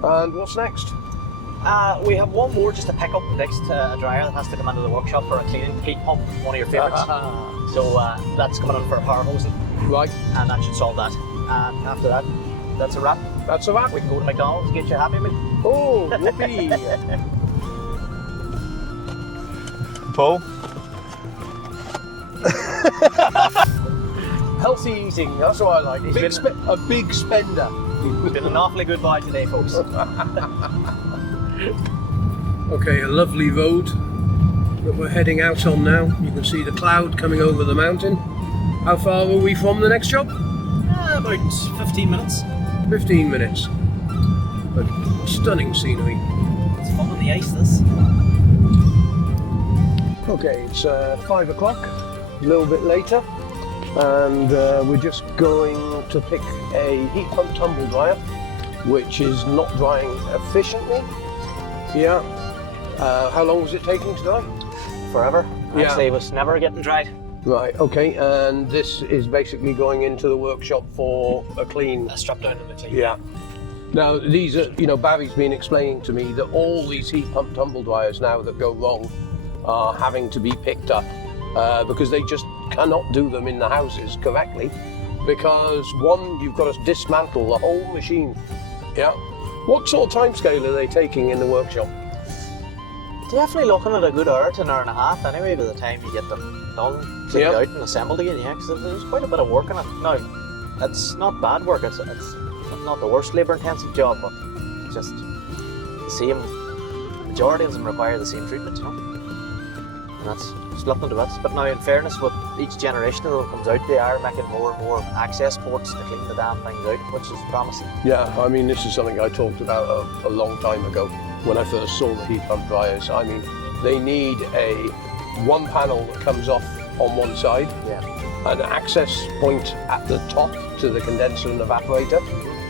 And what's next? We have one more just to pick up next, a dryer that has to come into the workshop for a cleaning heat pump, one of your favourites. So that's coming on for a power hosing. Right. And that should solve that. And after that, that's a wrap. That's a wrap. We can go to McDonald's and get you a Happy Meal. Oh, whoopee. Paul? Healthy eating, that's what I like. He's A big spender. It's been an awfully good buy today, folks. Okay, a lovely road that we're heading out on now. You can see the cloud coming over the mountain. How far are we from the next job? About 15 minutes. 15 minutes. But stunning scenery. It's fun on the ice, this. Okay, it's 5 o'clock, a little bit later, and we're just going to pick a heat pump tumble dryer, which is not drying efficiently. Yeah. How long was it taking to dry? Forever. Yeah. Actually, it was never getting dried. Right, okay, and this is basically going into the workshop for a clean. Strap down to the clean. Yeah. Now, these are, Barry's been explaining to me that all these heat pump tumble dryers now that go wrong are having to be picked up because they just cannot do them in the houses correctly. because one, you've got to dismantle the whole machine. Yeah. What sort of time scale are they taking in the workshop? Definitely looking at a good hour to an hour and a half anyway by the time you get them done, fitted out and assembled again, yeah, because there's quite a bit of work in it. Now, it's not bad work, it's not the worst labour intensive job, but it's just the same, majority of them require the same treatment, you know, and that's split into bits. But now in fairness, with each generation of them comes out, they are making more and more access ports to clean the damn things out, which is promising. Yeah, I mean, this is something I talked about a long time ago when I first saw the heat pump dryers. I mean, they need one panel that comes off on one side, an access point at the top to the condenser and evaporator,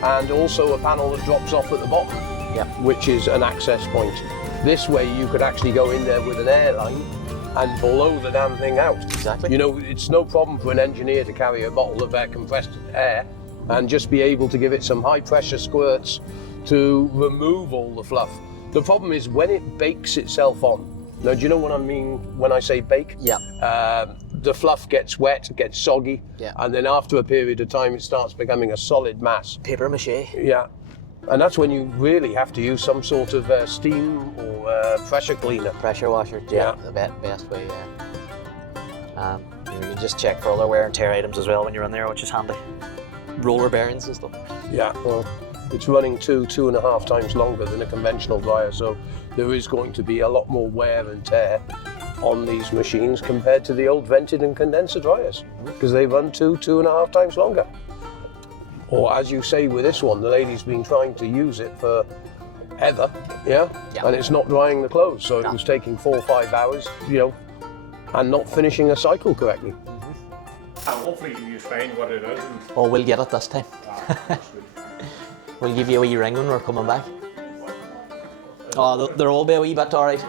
and also a panel that drops off at the bottom, which is an access point. This way you could actually go in there with an air line and blow the damn thing out. Exactly. You know, it's no problem for an engineer to carry a bottle of compressed air and just be able to give it some high pressure squirts to remove all the fluff. The problem is when it bakes itself on. Now, do you know what I mean when I say bake? Yeah. The fluff gets wet, gets soggy, and then after a period of time it starts becoming a solid mass. Paper mache. Yeah. And that's when you really have to use some sort of steam or pressure cleaner. Pressure washer, the best way, you can just check for other wear and tear items as well when you're in there, which is handy. Roller bearings and stuff. Yeah, well, it's running 2.5 times longer than a conventional dryer, so there is going to be a lot more wear and tear on these machines compared to the old vented and condenser dryers, because they run 2.5 times longer. Or as you say with this one, the lady's been trying to use it for ever, and it's not drying the clothes, so it was taking 4 or 5 hours, you know, and not finishing a cycle correctly. And hopefully you explain what it is. Oh, we'll get it this time. We'll give you a wee ring when we're coming back. Oh, they'll all be a wee bit alright.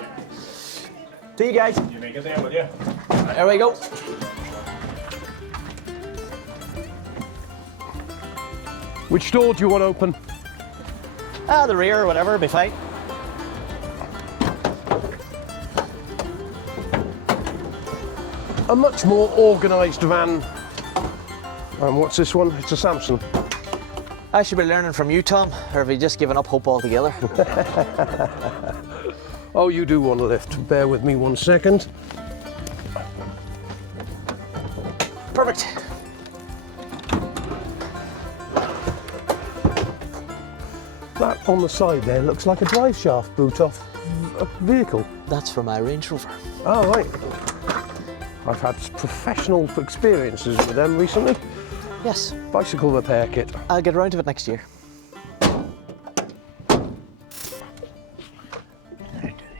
See you guys. You make it there, will you? There we go. Which door do you want open? The rear or whatever, it'll be fine. A much more organised van. And what's this one? It's a Samson. I should be learning from you, Tom, or have you just given up hope altogether? Oh, you do want a lift. Bear with me 1 second. Perfect. That on the side there looks like a drive shaft boot off a vehicle. That's for my Range Rover. Oh, right. I've had professional experiences with them recently. Yes. Bicycle repair kit. I'll get around to it next year.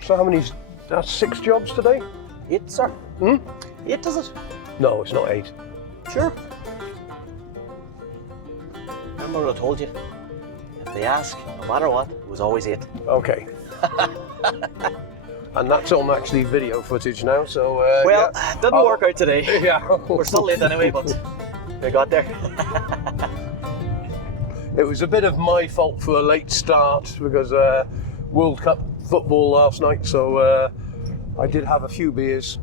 So how many, that's 6 jobs today? 8, sir. 8, does it? No, it's not 8. Sure. Remember what I told you? If they ask, no matter what, it was always 8. Okay. And that's on actually video footage now, so... well, didn't work out today. Yeah. We're still late anyway, but we got there. It was a bit of my fault for a late start because World Cup football last night, so I did have a few beers